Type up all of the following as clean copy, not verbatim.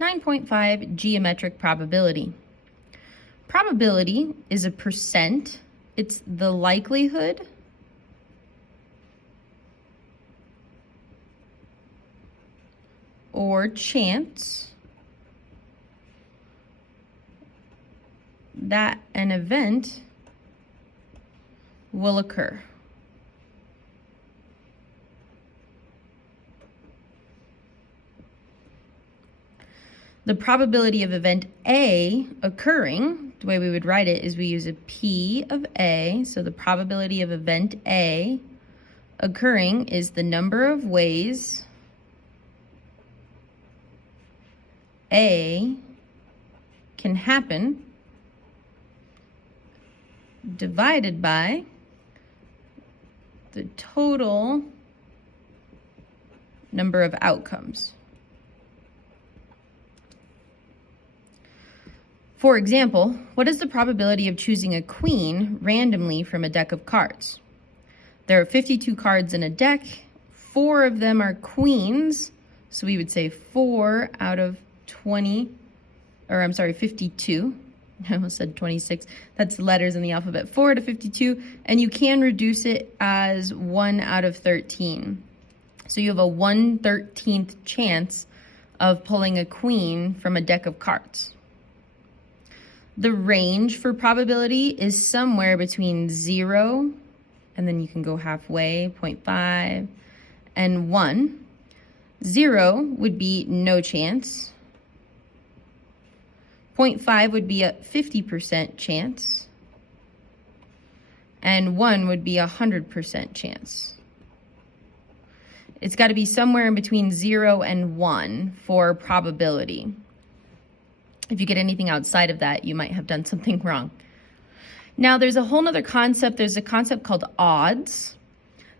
9.5, geometric probability. Probability is a percent. It's the likelihood or chance that an event will occur. The probability of event A occurring, the way we would write it is we use a P of A. So the probability of event A occurring is the number of ways A can happen divided by the total number of outcomes. For example, what is the probability of choosing a queen randomly from a deck of cards? There are 52 cards in a deck. 4 of them are queens. So we would say 4 out of 52. I almost said 26. That's letters in the alphabet. 4 out of 52. And you can reduce it as 1 out of 13. So you have a 1/13th chance of pulling a queen from a deck of cards. The range for probability is somewhere between 0, and then you can go halfway, 0.5, and 1. 0 would be no chance. 0.5 would be a 50% chance. And 1 would be a 100% chance. It's got to be somewhere in between 0 and 1 for probability. If you get anything outside of that, you might have done something wrong. Now, there's a whole nother concept. There's a concept called odds.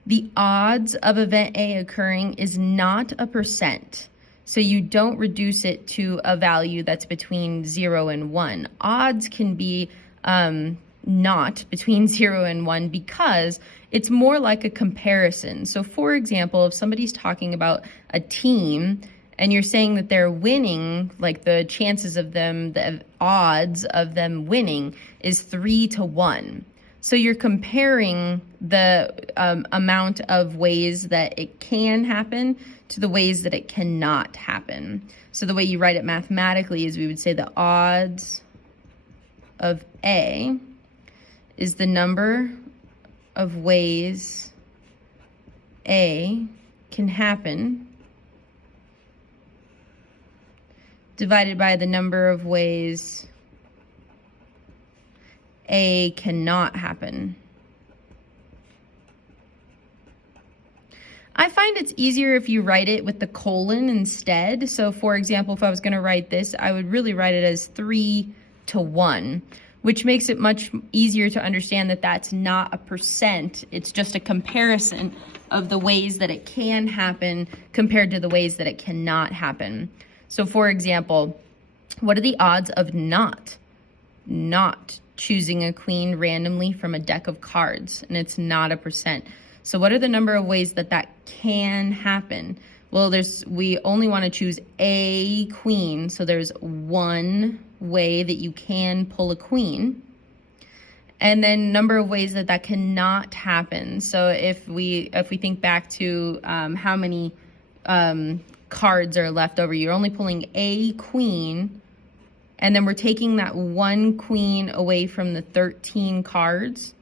The odds of event A occurring is not a percent. So you don't reduce it to a value that's between 0 and 1. Odds can be not between 0 and 1 because it's more like a comparison. So for example, if somebody's talking about a team and you're saying that they're winning, like the chances of them, the odds of them winning is 3 to 1. So you're comparing the amount of ways that it can happen to the ways that it cannot happen. So the way you write it mathematically is we would say the odds of A is the number of ways A can happen divided by the number of ways A cannot happen. I find it's easier if you write it with the colon instead. So for example, if I was going to write this, I would really write it as 3 to 1, which makes it much easier to understand that that's not a percent. It's just a comparison of the ways that it can happen compared to the ways that it cannot happen. So for example, what are the odds of not choosing a queen randomly from a deck of cards? And it's not a percent. So what are the number of ways that that can happen? Well, we only want to choose a queen. So there's one way that you can pull a queen. And then number of ways that that cannot happen. So if we think back to how many cards are left over, you're only pulling a queen, and then we're taking that one queen away from the 13 cards.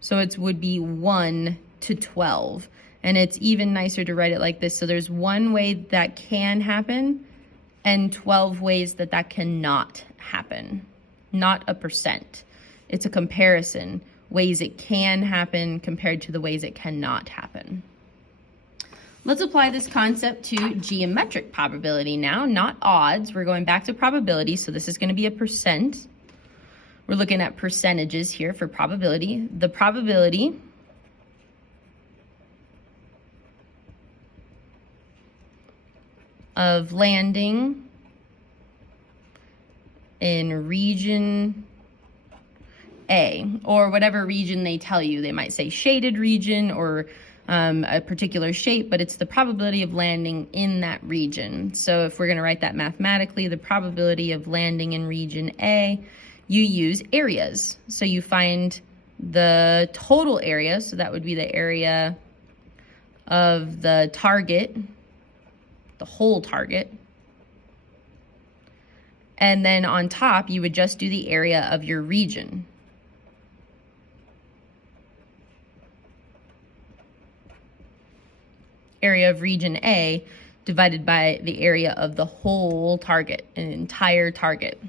So it would be 1 to 12. And it's even nicer to write it like this. So there's one way that can happen and 12 ways that that cannot happen. Not a percent. It's a comparison. Ways it can happen compared to the ways it cannot happen. Let's apply this concept to geometric probability now, not odds. We're going back to probability, so this is going to be a percent. We're looking at percentages here for probability. The probability of landing in region A, or whatever region they tell you. They might say shaded region or a particular shape, but it's the probability of landing in that region. So if we're going to write that mathematically, the probability of landing in region A, you use areas. So you find the total area, so that would be the area of the target, the whole target. And then on top, you would just do the area of your region. Area of region A divided by the area of the whole target, an entire target.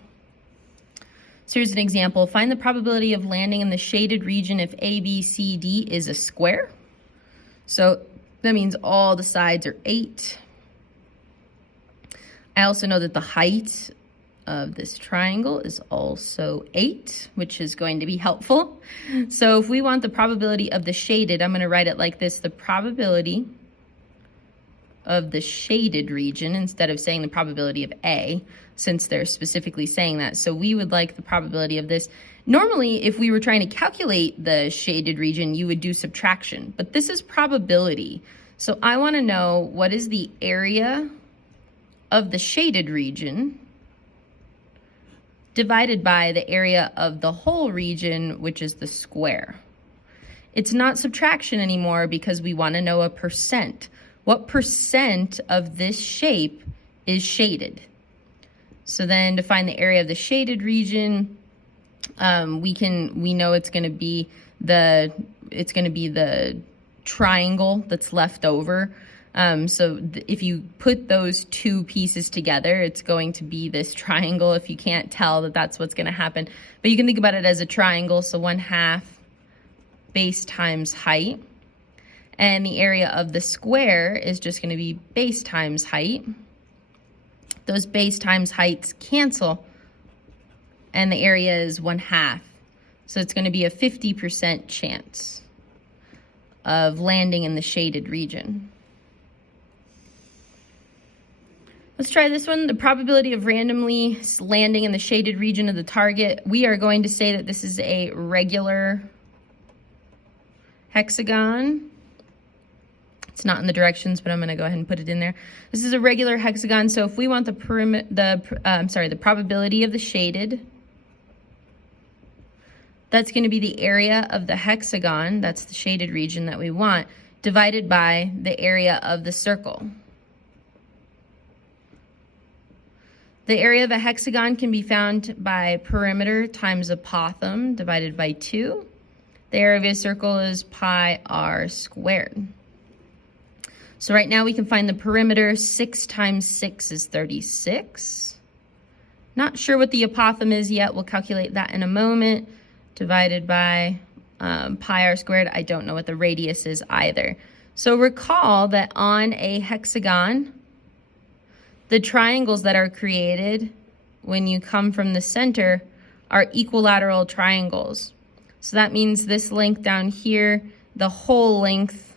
So here's an example. Find the probability of landing in the shaded region if A, B, C, D is a square. So that means all the sides are 8. I also know that the height of this triangle is also 8, which is going to be helpful. So if we want the probability of the shaded, I'm going to write it like this: the probability of the shaded region, instead of saying the probability of A, since they're specifically saying that. So we would like the probability of this. Normally, if we were trying to calculate the shaded region, you would do subtraction, but this is probability. So I want to know what is the area of the shaded region divided by the area of the whole region, which is the square. It's not subtraction anymore because we want to know a percent. What percent of this shape is shaded? So then to find the area of the shaded region, we know it's going to be the triangle that's left over. So if you put those two pieces together, it's going to be this triangle. If you can't tell that that's what's going to happen, but you can think about it as a triangle. So 1/2 base times height, and the area of the square is just going to be base times height. Those base times heights cancel, and the area is 1/2. So it's going to be a 50% chance of landing in the shaded region. Let's try this one. The probability of randomly landing in the shaded region of the target. We are going to say that this is a regular hexagon. It's not in the directions, but I'm going to go ahead and put it in there. This is a regular hexagon. So if we want the probability of the shaded, that's going to be the area of the hexagon, that's the shaded region that we want, divided by the area of the circle. The area of a hexagon can be found by perimeter times apothem divided by 2. The area of a circle is pi r squared. So right now we can find the perimeter. 6 times 6 is 36. Not sure what the apothem is yet. We'll calculate that in a moment. Divided by pi r squared. I don't know what the radius is either. So recall that on a hexagon, the triangles that are created when you come from the center are equilateral triangles. So that means this length down here, the whole length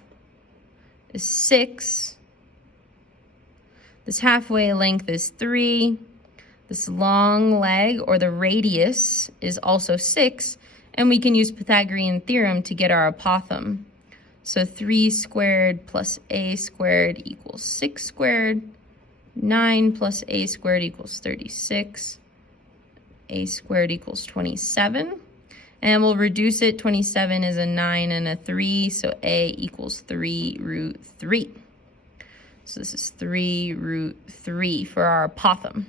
is 6. This halfway length is 3. This long leg, or the radius, is also 6. And we can use Pythagorean theorem to get our apothem. So 3 squared plus a squared equals 6 squared. 9 plus a squared equals 36. A squared equals 27. And we'll reduce it. 27 is a 9 and a 3, so a equals 3 root 3. So this is 3 root 3 for our apothem.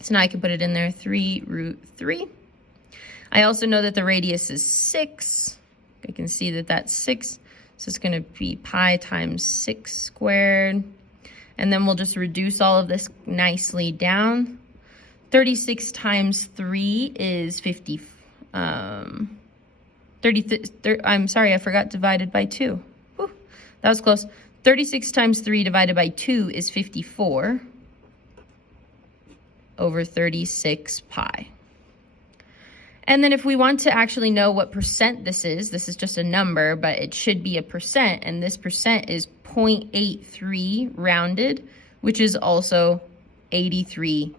So now I can put it in there, 3 root 3. I also know that the radius is 6. I can see that that's 6. So it's going to be pi times 6 squared. And then we'll just reduce all of this nicely down. 36 times 3 is 50. I'm sorry, I forgot divided by 2. Whew, that was close. 36 times 3 divided by 2 is 54 over 36 pi. And then if we want to actually know what percent this is just a number, but it should be a percent, and this percent is 0.83 rounded, which is also 83%.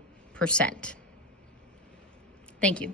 Thank you.